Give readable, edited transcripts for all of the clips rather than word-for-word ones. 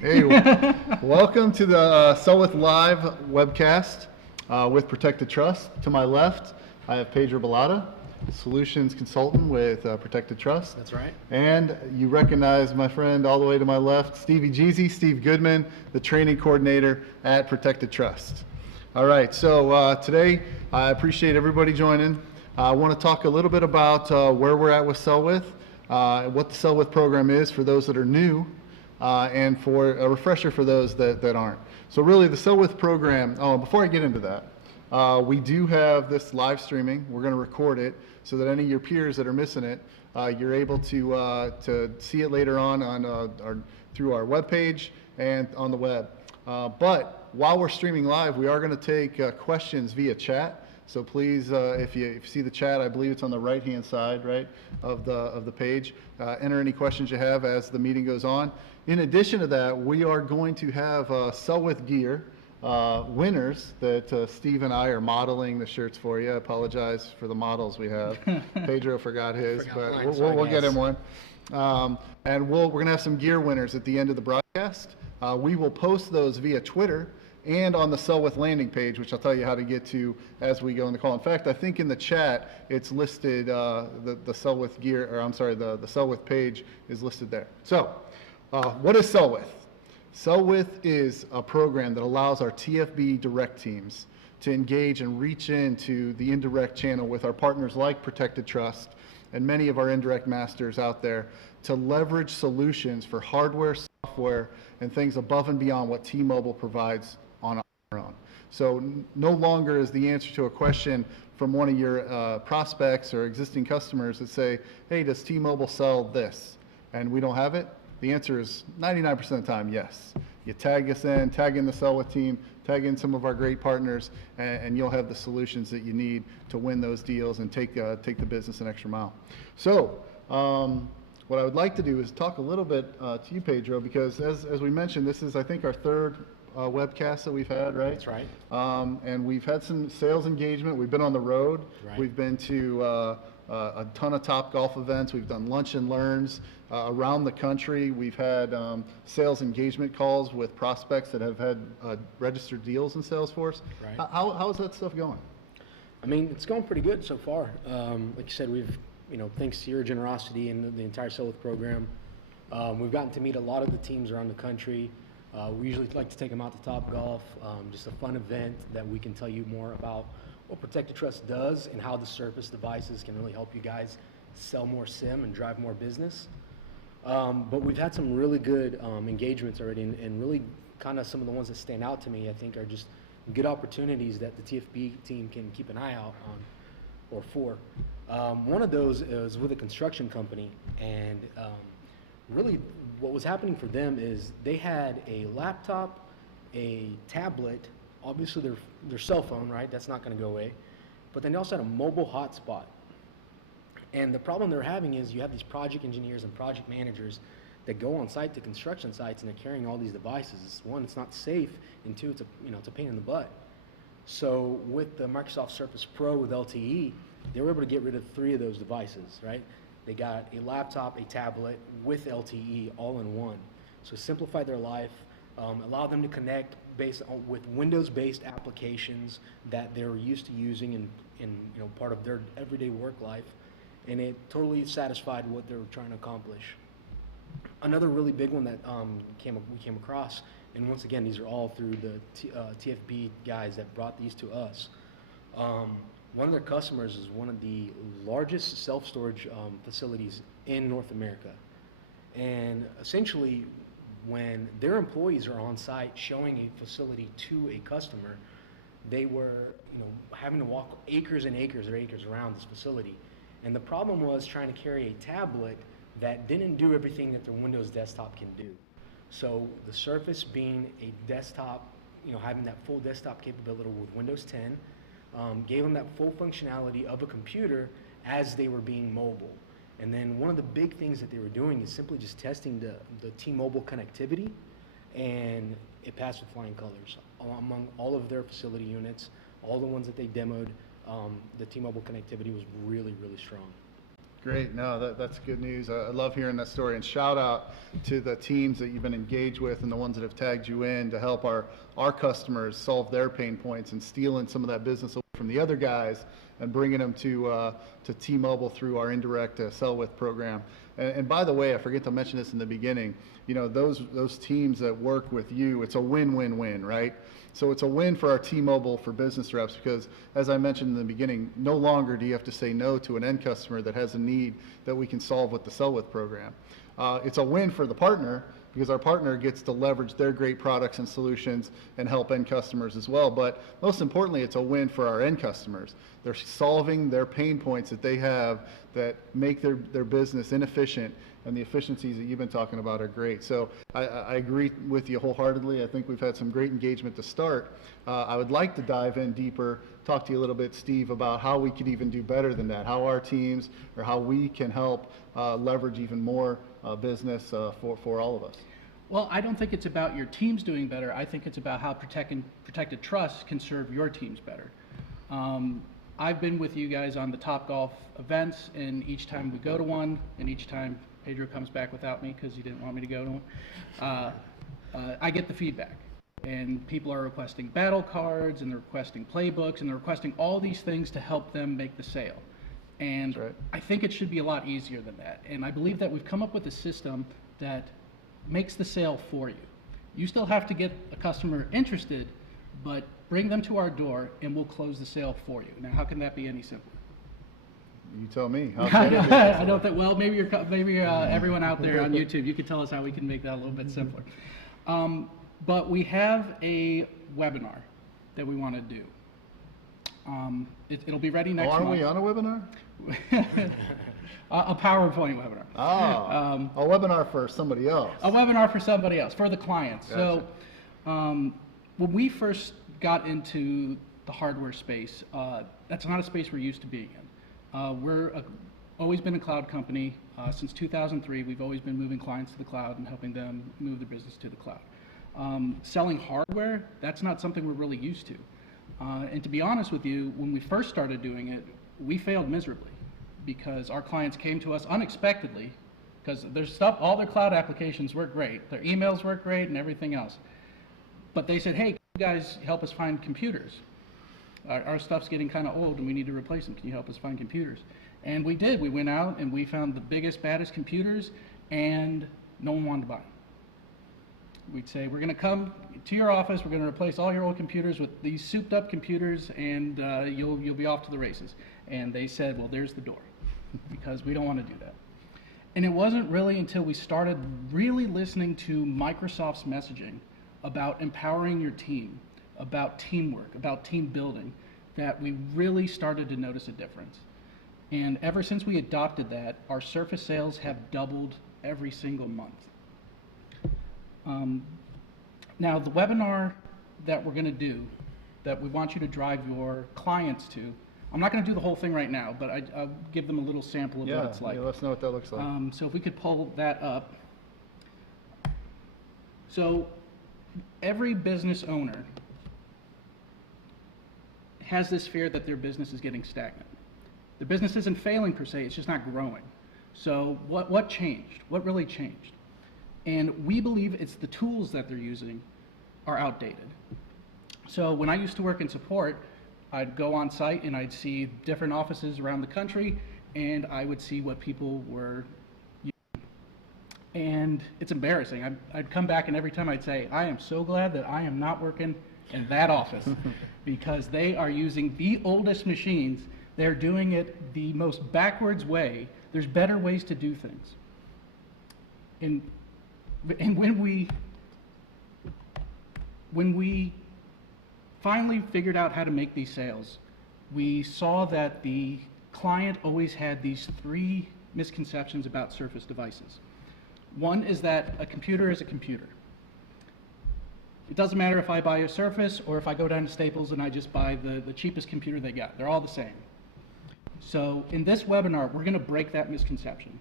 Hey, welcome to the Sell With Live webcast with Protected Trust. To my left, I have Pedro Bellata, solutions consultant with Protected Trust. That's right. And you recognize my friend all the way to my left, Stevie Jeezy, Steve Goodman, the training coordinator at Protected Trust. All right, so today I appreciate everybody joining. I want to talk a little bit about where we're at with Sell With, what the Sell With program is for those that are new, and for a refresher for those that aren't. So really the Sell With program, before I get into that, we do have this live streaming. We're going to record it so that any of your peers that are missing it, you're able to see it later on through our webpage and on the web. But while we're streaming live, we are going to take questions via chat. So please, if you see the chat, I believe it's on the right-hand side, right, of the page. Enter any questions you have as the meeting goes on. In addition to that, we are going to have Sell With gear winners that Steve and I are modeling the shirts for you. I apologize for the models we have. Pedro forgot his, but we'll get him one. And we're going to have some gear winners at the end of the broadcast. We will post those via Twitter and on the Sell With landing page, which I'll tell you how to get to as we go in the call. In fact, I think in the chat it's listed, the Sell With gear, or I'm sorry, the Sell With page is listed there. So, what is Sell With? Sell With is a program that allows our TFB direct teams to engage and reach into the indirect channel with our partners like Protected Trust and many of our indirect masters out there to leverage solutions for hardware, software, and things above and beyond what T-Mobile provides on our own. So no longer is the answer to a question from one of your prospects or existing customers that say, hey, does T-Mobile sell this? And we don't have it. The answer is 99% of the time, yes. You tag us in, tag in the Sell With team, tag in some of our great partners, and you'll have the solutions that you need to win those deals and take the business an extra mile. So what I would like to do is talk a little bit to you, Pedro, because as we mentioned, this is, I think, our third webcast that we've had, right? That's right. And we've had some sales engagement. We've been on the road. Right. We've been to a ton of Top Golf events. We've done lunch and learns around the country. We've had sales engagement calls with prospects that have had registered deals in Salesforce. Right. How is that stuff going? I mean, it's going pretty good so far. Like you said, we've, thanks to your generosity and the entire Sell With program, we've gotten to meet a lot of the teams around the country. We usually like to take them out to Top Golf, just a fun event that we can tell you more about what Protected Trust does and how the Surface devices can really help you guys sell more SIM and drive more business. But we've had some really good engagements already, and really kind of some of the ones that stand out to me, I think, are just good opportunities that the TFB team can keep an eye out on or for. One of those is with a construction company, and really what was happening for them is they had a laptop, a tablet, obviously their cell phone, right? That's not going to go away. But then they also had a mobile hotspot. And the problem they're having is you have these project engineers and project managers that go on site to construction sites and they're carrying all these devices. One, it's not safe, and two, it's a pain in the butt. So with the Microsoft Surface Pro with LTE, they were able to get rid of 3 of those devices, right? They got a laptop, a tablet with LTE all in one. So simplify their life, allow them to connect with Windows-based applications that they're used to using in part of their everyday work life, and it totally satisfied what they were trying to accomplish. Another really big one that we came across, and once again, these are all through the TFB guys that brought these to us. One of their customers is one of the largest self-storage facilities in North America. And essentially, when their employees are on site showing a facility to a customer, they were having to walk acres and acres around this facility. And the problem was trying to carry a tablet that didn't do everything that their Windows desktop can do. So the Surface being a desktop, having that full desktop capability with Windows 10, gave them that full functionality of a computer as they were being mobile. And then one of the big things that they were doing is simply just testing the T-Mobile connectivity, and it passed with flying colors. Among all of their facility units, all the ones that they demoed, the T-Mobile connectivity was really, really strong. Great. No, that's good news. I love hearing that story. And shout out to the teams that you've been engaged with and the ones that have tagged you in to help our customers solve their pain points and stealing some of that business away from the other guys and bringing them to T-Mobile through our indirect sell with program. And by the way, I forget to mention this in the beginning, you know, those teams that work with you, it's a win-win-win, right? So it's a win for our T-Mobile for business reps because, as I mentioned in the beginning, no longer do you have to say no to an end customer that has a need that we can solve with the Sell With program. It's a win for the partner because our partner gets to leverage their great products and solutions and help end customers as well. But most importantly, it's a win for our end customers. They're solving their pain points that they have that make their business inefficient, and the efficiencies that you've been talking about are great. So I agree with you wholeheartedly. I think we've had some great engagement to start. I would like to dive in deeper, talk to you a little bit, Steve, about how we could even do better than that, how our teams or how we can help leverage even more business for all of us. Well, I don't think it's about your teams doing better. I think it's about how Protected Trust can serve your teams better. I've been with you guys on the Topgolf events, and each time we go to one, and each time Pedro comes back without me because he didn't want me to go to one, I get the feedback. And people are requesting battle cards, and they're requesting playbooks, and they're requesting all these things to help them make the sale. And That's right. I think it should be a lot easier than that. And I believe that we've come up with a system that makes the sale for you. You still have to get a customer interested, but bring them to our door and we'll close the sale for you. Now, how can that be any simpler? You tell me. How can it be? I don't think, well, maybe everyone out there on YouTube, you could tell us how we can make that a little bit simpler. But we have a webinar that we want to do. It'll be ready next month. Are we on a webinar? A PowerPoint webinar. Oh, a webinar for somebody else. A webinar for somebody else, for the clients. Gotcha. So when we first got into the hardware space, that's not a space we're used to being in. Always been a cloud company. Since 2003, we've always been moving clients to the cloud and helping them move their business to the cloud. Selling hardware, that's not something we're really used to. And to be honest with you, when we first started doing it, we failed miserably because our clients came to us unexpectedly because their stuff, all their cloud applications work great. Their emails work great and everything else. But they said, hey, can you guys help us find computers? Our stuff's getting kind of old and we need to replace them. Can you help us find computers? And we did. We went out and we found the biggest, baddest computers and no one wanted to buy them. We'd say, we're going to come to your office, we're going to replace all your old computers with these souped up computers and you'll be off to the races. And they said, well, there's the door because we don't want to do that. And it wasn't really until we started really listening to Microsoft's messaging about empowering your team, about teamwork, about team building, that we really started to notice a difference. And ever since we adopted that, our Surface sales have doubled every single month. Now, the webinar that we're going to do, that we want you to drive your clients to, I'm not going to do the whole thing right now, but I'll give them a little sample of what it's like. Yeah, let's know what that looks like. So if we could pull that up. So every business owner has this fear that their business is getting stagnant. The business isn't failing per se, it's just not growing. So what changed? What really changed? And we believe it's the tools that they're using are outdated. So when I used to work in support, I'd go on site and I'd see different offices around the country and I would see what people were using. And it's embarrassing. I'd come back and every time I'd say, I am so glad that I am not working in that office because they are using the oldest machines. They're doing it the most backwards way. There's better ways to do things. And when we finally figured out how to make these sales, we saw that the client always had these three misconceptions about Surface devices. One is that a computer is a computer. It doesn't matter if I buy a Surface or if I go down to Staples and I just buy the cheapest computer they got. They're all the same. So in this webinar, we're going to break that misconception.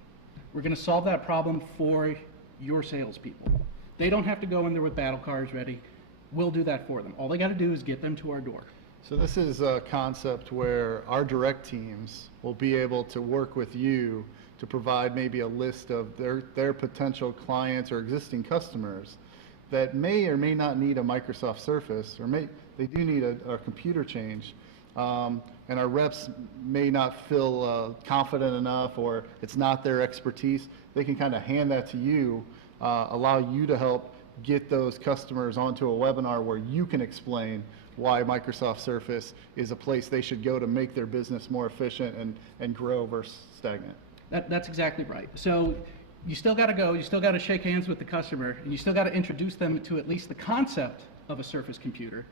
We're going to solve that problem for your salespeople. They don't have to go in there with battle cards ready. We'll do that for them. All they got to do is get them to our door. So this is a concept where our direct teams will be able to work with you to provide maybe a list of their potential clients or existing customers that may or may not need a Microsoft Surface, or they do need a computer change. And our reps may not feel confident enough, or it's not their expertise. They can kind of hand that to you, allow you to help get those customers onto a webinar where you can explain why Microsoft Surface is a place they should go to make their business more efficient and grow versus stagnant. That's exactly right. So you still got to go, you still got to shake hands with the customer, and you still got to introduce them to at least the concept of a Surface computer,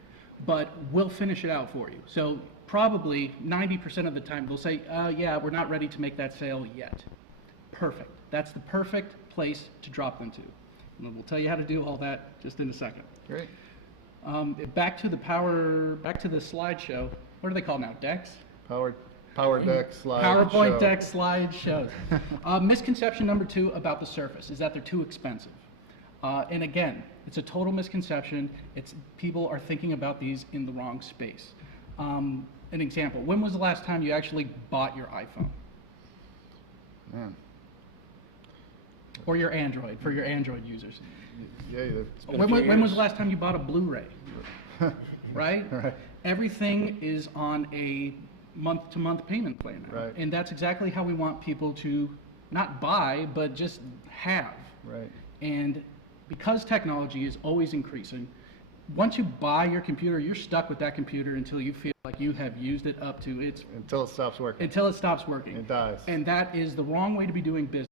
but we'll finish it out for you. So probably 90% of the time they'll say, yeah, we're not ready to make that sale yet. Perfect. That's the perfect place to drop them to. And we'll tell you how to do all that just in a second. Great. Back to the slideshow. What are they called now? Decks? Power deck slide PowerPoint show. deck slide shows. Misconception number 2 about the Surface is that they're too expensive. And again, it's a total misconception. People are thinking about these in the wrong space. An example, when was the last time you actually bought your iPhone? Man. Or your Android, for your Android users? Yeah, When was the last time you bought a Blu-ray? Right? Right. Everything is on a month-to-month payment plan now. Right. And that's exactly how we want people to not buy, but just have. Right. And because technology is always increasing, once you buy your computer, you're stuck with that computer until you feel like you have used it up to its... Until it stops working. Until it stops working. It dies. And that is the wrong way to be doing business.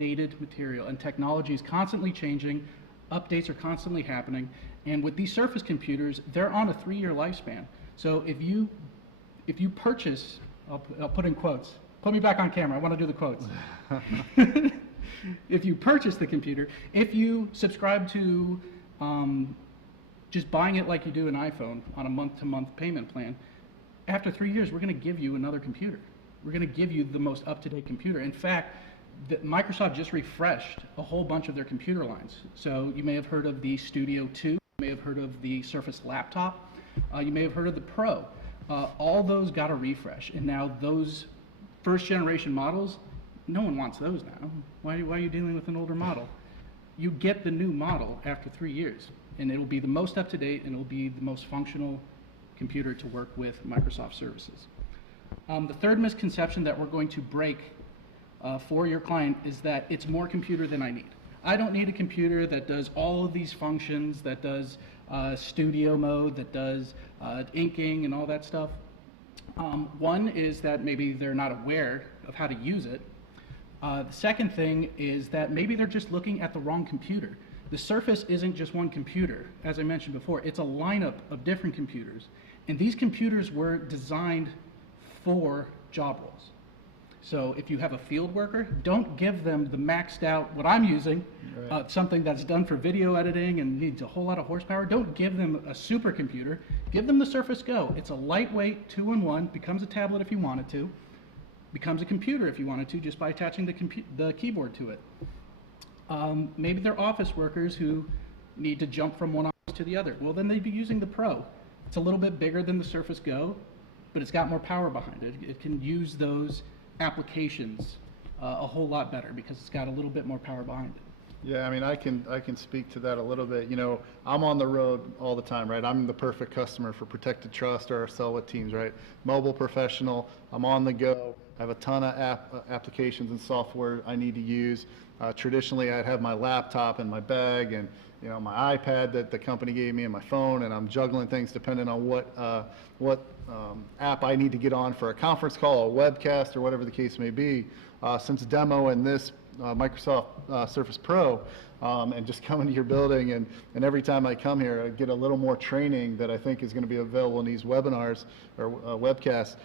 Dated material, and technology is constantly changing, updates are constantly happening, and with these Surface computers, they're on a 3-year lifespan. So if you purchase, I'll put in quotes, put me back on camera, I want to do the quotes. If you purchase the computer, if you subscribe to just buying it like you do an iPhone on a month-to-month payment plan, after 3 years, we're going to give you another computer. We're going to give you the most up-to-date computer. In fact, Microsoft just refreshed a whole bunch of their computer lines. So you may have heard of the Studio 2, you may have heard of the Surface Laptop, you may have heard of the Pro. All those got a refresh, and now those first generation models, no one wants those now. Why are you dealing with an older model? You get the new model after 3 years, and it'll be the most up to date, and it'll be the most functional computer to work with Microsoft services. The third misconception that we're going to break for your client is that it's more computer than I need. I don't need a computer that does all of these functions, that does studio mode, that does inking and all that stuff. One is that maybe they're not aware of how to use it. The second thing is that maybe they're just looking at the wrong computer. The Surface isn't just one computer. As I mentioned before, it's a lineup of different computers. And these computers were designed for job roles. So if you have a field worker, don't give them the maxed out, what I'm using, Right. Something that's done for video editing and needs a whole lot of horsepower. Don't give them a supercomputer. Give them the Surface Go. It's a lightweight 2-in-1, becomes a tablet if you want it to, becomes a computer if you wanted to, just by attaching the keyboard to it. Maybe they're office workers who need to jump from one office to the other. Well, then they'd be using the Pro. It's a little bit bigger than the Surface Go, but it's got more power behind it. It can use those applications a whole lot better because it's got a little bit more power behind it. Yeah, I mean, I can speak to that a little bit. You know, I'm on the road all the time, right? I'm the perfect customer for Protected Trust or our Sell With teams, right? Mobile professional, I'm on the go. I have a ton of applications and software I need to use. Traditionally, I'd have my laptop in my bag and, you know, my iPad that the company gave me and my phone, and I'm juggling things depending on what app I need to get on for a conference call, a webcast, or whatever the case may be. Since demo and this Microsoft Surface Pro, and just coming to your building, and every time I come here, I get a little more training that I think is going to be available in these webinars or webcasts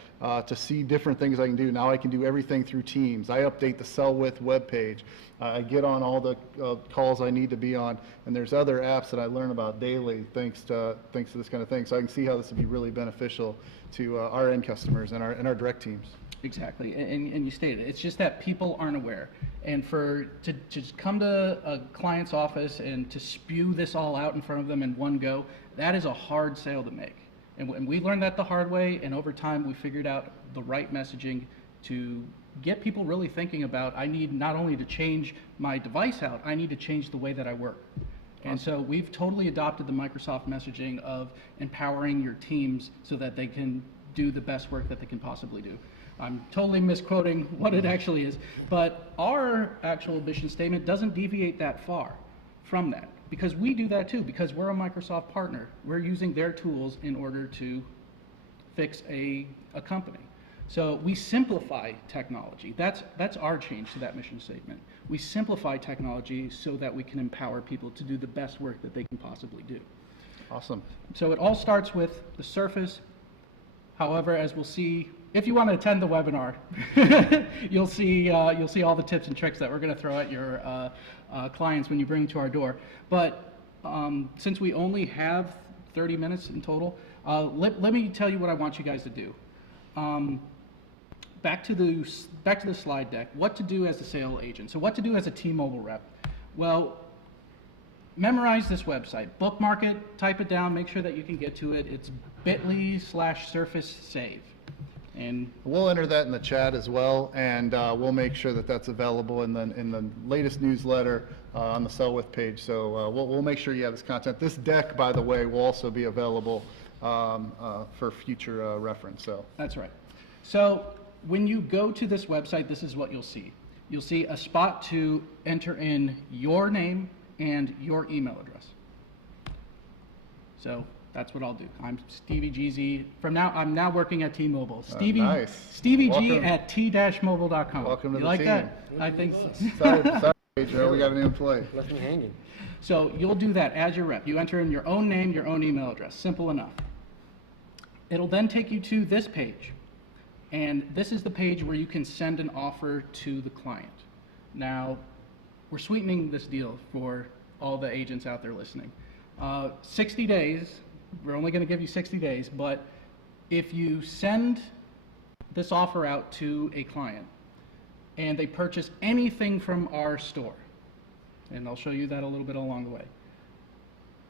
to see different things I can do. Now I can do everything through Teams. I update the Sell With webpage. I get on all the calls I need to be on, and there's other apps that I learn about daily thanks to this kind of thing. So I can see how this would be really beneficial to our end customers and our direct teams. Exactly, and you stated it. It's just that people aren't aware. And to just come to a client's office and to spew this all out in front of them in one go, that is a hard sale to make. And we learned that the hard way, and over time we figured out the right messaging to get people really thinking about, I need not only to change my device out, I need to change the way that I work. And so we've totally adopted the Microsoft messaging of empowering your teams so that they can do the best work that they can possibly do. I'm totally misquoting what it actually is, but our actual mission statement doesn't deviate that far from that, because we do that too, because we're a Microsoft partner. We're using their tools in order to fix a company. So we simplify technology. That's our change to that mission statement. We simplify technology so that we can empower people to do the best work that they can possibly do. Awesome. So it all starts with the Surface. However, as we'll see, if you want to attend the webinar, you'll see all the tips and tricks that we're going to throw at your clients when you bring them to our door. But since we only have 30 minutes in total, let me tell you what I want you guys to do. Back to the slide deck. What to do as a sales agent. So what to do as a T-Mobile rep. Well, memorize this website, bookmark it, type it down, make sure that you can get to it. It's bit.ly/surface-save. And we'll enter that in the chat as well, and we'll make sure that that's available in the latest newsletter on the Sell With page. So we'll make sure you have this content. This deck, by the way, will also be available for future reference. So that's right. So when you go to this website, this is what you'll see. You'll see a spot to enter in your name and your email address. So that's what I'll do. I'm Stevie GZ. I'm now working at T-Mobile. Nice. Stevie G Welcome. at t-mobile.com. Welcome to you the like team. that? I think so. Sorry, Joe, we got a new employee. Left me hanging. So you'll do that as your rep. You enter in your own name, your own email address. Simple enough. It'll then take you to this page. And this is the page where you can send an offer to the client. Now, we're sweetening this deal for all the agents out there listening. 60 days, we're only going to give you 60 days, but if you send this offer out to a client and they purchase anything from our store, and I'll show you that a little bit along the way,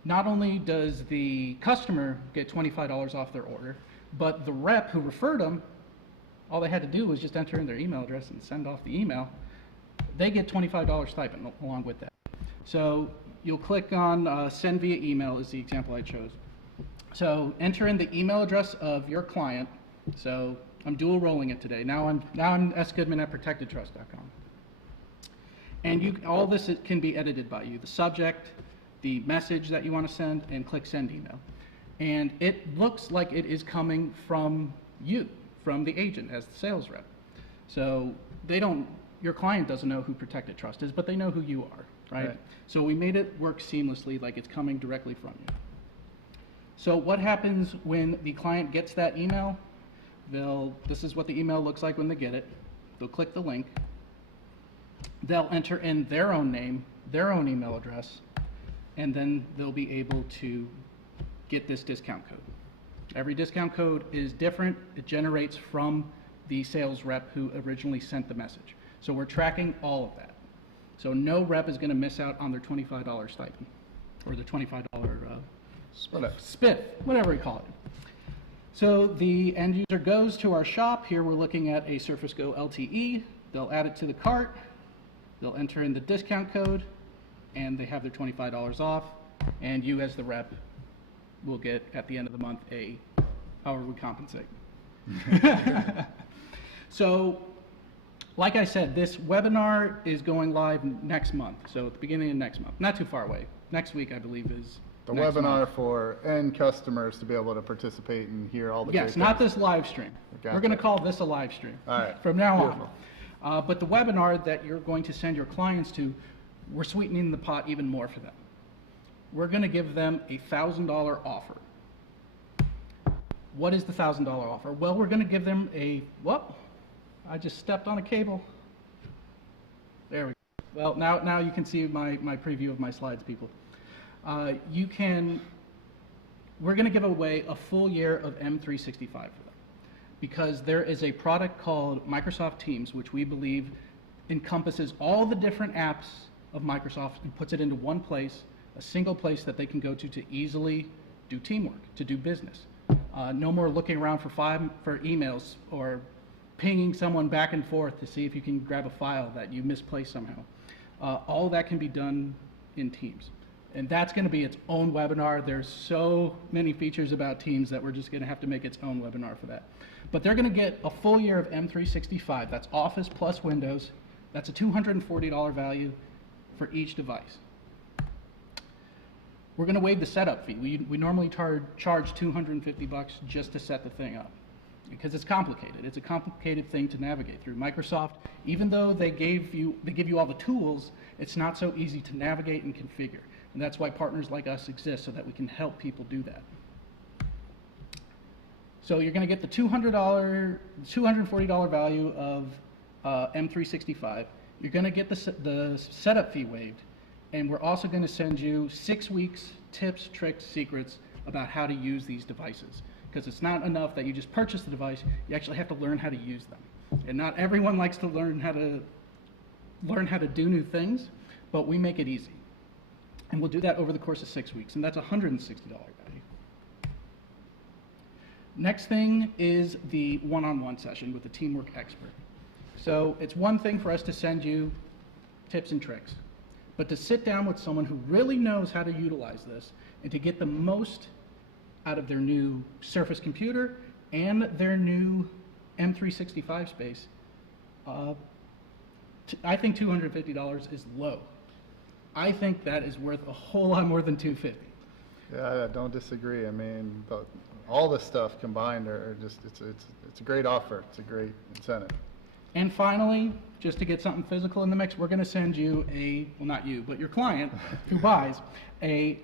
not only does the customer get $25 off their order, but the rep who referred them, all they had to do was just enter in their email address and send off the email. They get $25 stipend along with that. So you'll click on send via email is the example I chose. So enter in the email address of your client. So I'm dual rolling it today. Now I'm sgoodman at protectedtrust.com. And all this can be edited by you. The subject, the message that you want to send, and click send email. And it looks like it is coming from you, from the agent as the sales rep. So your client doesn't know who Protected Trust is, but they know who you are, right? So we made it work seamlessly, like it's coming directly from you. So what happens when the client gets that email? This is what the email looks like when they get it. They'll click the link. They'll enter in their own name, their own email address, and then they'll be able to get this discount code. Every discount code is different. It generates from the sales rep who originally sent the message. So we're tracking all of that. So no rep is going to miss out on their $25 stipend or the $25 spiff, whatever we call it. So the end user goes to our shop. Here we're looking at a Surface Go LTE. They'll add it to the cart. They'll enter in the discount code, and they have their $25 off. And you, as the rep, will get at the end of the month however we compensate. So, like I said, this webinar is going live next month. So at the beginning of next month, not too far away. Next week, I believe, is the webinar for end customers to be able to participate and hear all the Yes, not this live stream. Gotcha. We're going to call this a live stream from now on. But the webinar that you're going to send your clients to, we're sweetening the pot even more for them. We're going to give them a $1,000 offer. What is the $1,000 offer? Well, we're going to give them I just stepped on a cable. There we go. Well, now you can see my preview of my slides, people. We're going to give away a full year of M365 for them, because there is a product called Microsoft Teams, which we believe encompasses all the different apps of Microsoft and puts it into one place, a single place that they can go to easily do teamwork, to do business. No more looking around for emails or pinging someone back and forth to see if you can grab a file that you misplaced somehow. All of that can be done in Teams. And that's going to be its own webinar. There's so many features about Teams that we're just going to have to make its own webinar for that. But they're going to get a full year of M365. That's Office plus Windows. That's a $240 value for each device. We're going to waive the setup fee. We normally charge $250 just to set the thing up because it's complicated. It's a complicated thing to navigate through. Microsoft, even though they give you all the tools, it's not so easy to navigate and configure. And that's why partners like us exist, so that we can help people do that. So you're going to get the $240 value of M365. You're going to get the setup fee waived. And we're also going to send you 6 weeks tips, tricks, secrets about how to use these devices. Because it's not enough that you just purchase the device, you actually have to learn how to use them. And not everyone likes to learn how to do new things, but we make it easy. And we'll do that over the course of 6 weeks, and that's a $160 value. Next thing is the one-on-one session with the teamwork expert. So it's one thing for us to send you tips and tricks, but to sit down with someone who really knows how to utilize this and to get the most out of their new Surface computer and their new M365 space, I think $250 is low. I think that is worth a whole lot more than $250. Yeah, I don't disagree. I mean, all this stuff combined are just, it's a great offer. It's a great incentive. And finally, just to get something physical in the mix, we're going to send you well, not you, but your client who buys a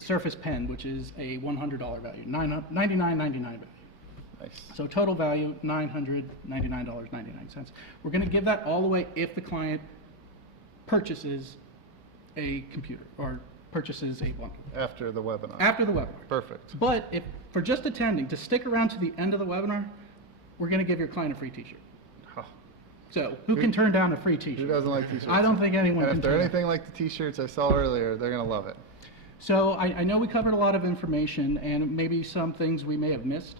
Surface Pen, which is a $100 value, $99.99 value. Nice. So total value, $999.99. We're going to give that all away if the client purchases a computer or purchases a bundle. After the webinar. After the webinar. Perfect. But if for just attending, to stick around to the end of the webinar, we're going to give your client a free t-shirt. Oh, So who can turn down a free who t-shirt? doesn't like t-shirts? I don't think anyone And can if they're turn anything like the t-shirts I saw earlier, they're going to love it. So I know we covered a lot of information and maybe some things we may have missed.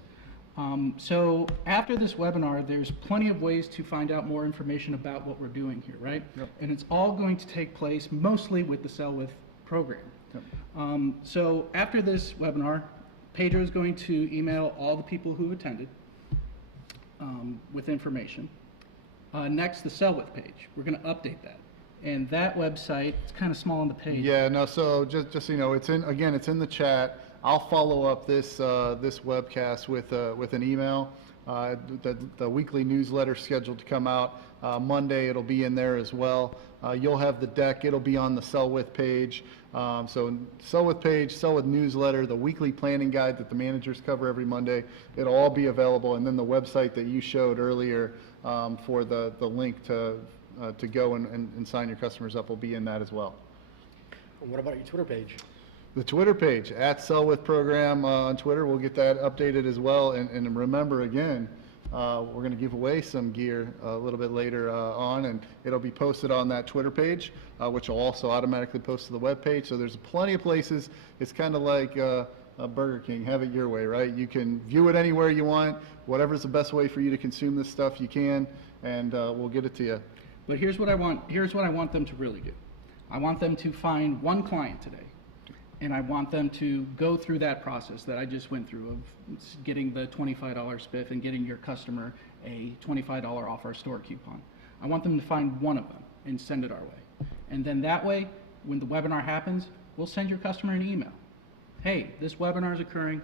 So after this webinar, there's plenty of ways to find out more information about what we're doing here, right? Yep. And it's all going to take place mostly with the Sell With program. Yep. So after this webinar, Pedro is going to email all the people who attended with information. Next, the Sell With page. We're going to update that. And that website, it's kind of small on the page. Yeah, no, so just so you know, it's in the chat. I'll follow up this webcast with an email. The weekly newsletter scheduled to come out Monday. It'll be in there as well. You'll have the deck. It'll be on the Sell With page. So Sell With page, Sell With newsletter, the weekly planning guide that the managers cover every Monday. It'll all be available, and then the website that you showed earlier for the link to go and sign your customers up will be in that as well. And what about your Twitter page? The Twitter page, at Sell With Program on Twitter, we'll get that updated as well. And remember, again, we're going to give away some gear a little bit later on, and it'll be posted on that Twitter page, which will also automatically post to the web page. So there's plenty of places. It's kind of like Burger King, have it your way, right? You can view it anywhere you want. Whatever's the best way for you to consume this stuff, you can, and we'll get it to you. But here's what I want them to really do. I want them to find one client today, and I want them to go through that process that I just went through of getting the $25 spiff and getting your customer a $25 off our store coupon. I want them to find one of them and send it our way. And then that way, when the webinar happens, we'll send your customer an email. Hey, this webinar is occurring.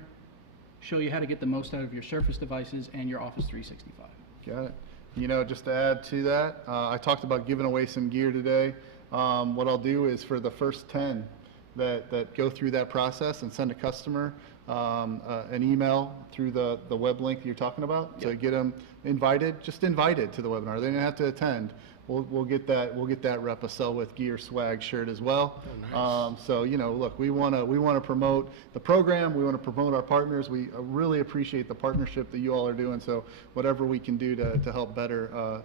Show you how to get the most out of your Surface devices and your Office 365. Got it. You know, just to add to that, I talked about giving away some gear today. What I'll do is for the first 10 that go through that process and send a customer an email through the web link that you're talking about to get them invited, just invited to the webinar. They don't have to attend. We'll get that rep a Sell With Gear swag shirt as well. Oh, nice. So you know, look, we want to promote the program. We want to promote our partners. We really appreciate the partnership that you all are doing. So whatever we can do to help better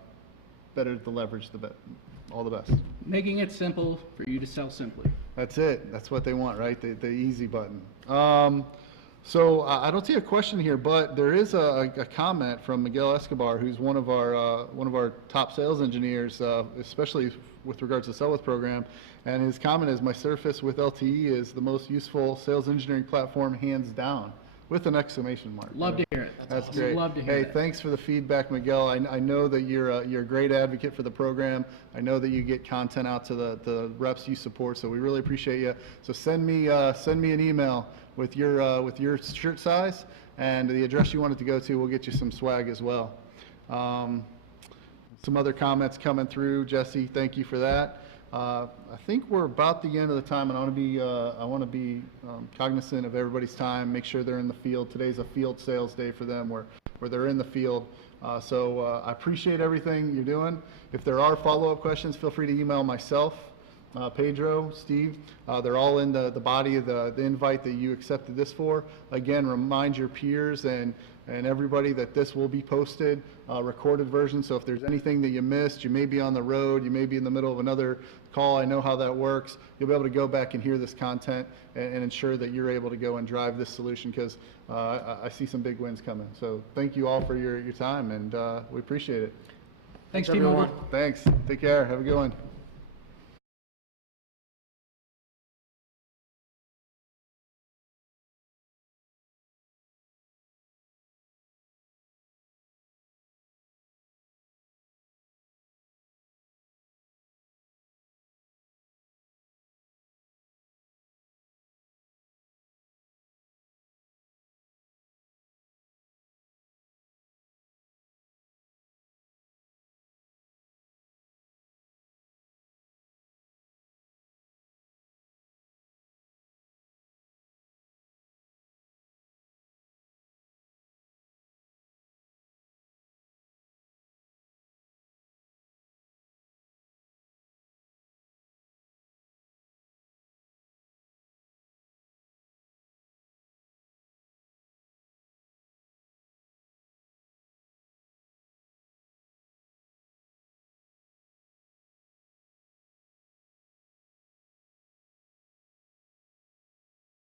the leverage, all the best. Making it simple for you to sell simply. That's it. That's what they want, right? The easy button. So I don't see a question here, but there is a comment from Miguel Escobar, who's one of our top sales engineers, especially with regards to the Sell With program. And his comment is, "My Surface with LTE is the most useful sales engineering platform, hands down," with an exclamation mark. Love to hear it. That's awesome. great. Love to hear Hey, that. thanks for the feedback, Miguel. I know that you're a great advocate for the program. I know that you get content out to the reps you support, so we really appreciate you. So send me an email with your shirt size and the address you want it to go to. We'll get you some swag as well. Some other comments coming through. Jesse, thank you for that. I think we're about the end of the time, and I want to be cognizant of everybody's time. Make sure they're in the field. Today's a field sales day for them, where they're in the field. So I appreciate everything you're doing. If there are follow-up questions, feel free to email myself, Pedro, Steve. They're all in the body of the invite that you accepted this for. Again, remind your peers and everybody that this will be posted, recorded version. So if there's anything that you missed, you may be on the road, you may be in the middle of another call, I know how that works. You'll be able to go back and hear this content and ensure that you're able to go and drive this solution, because I see some big wins coming. So thank you all for your time, and we appreciate it. Thanks, everyone. T-Mobile. Thanks. Take care. Have a good one.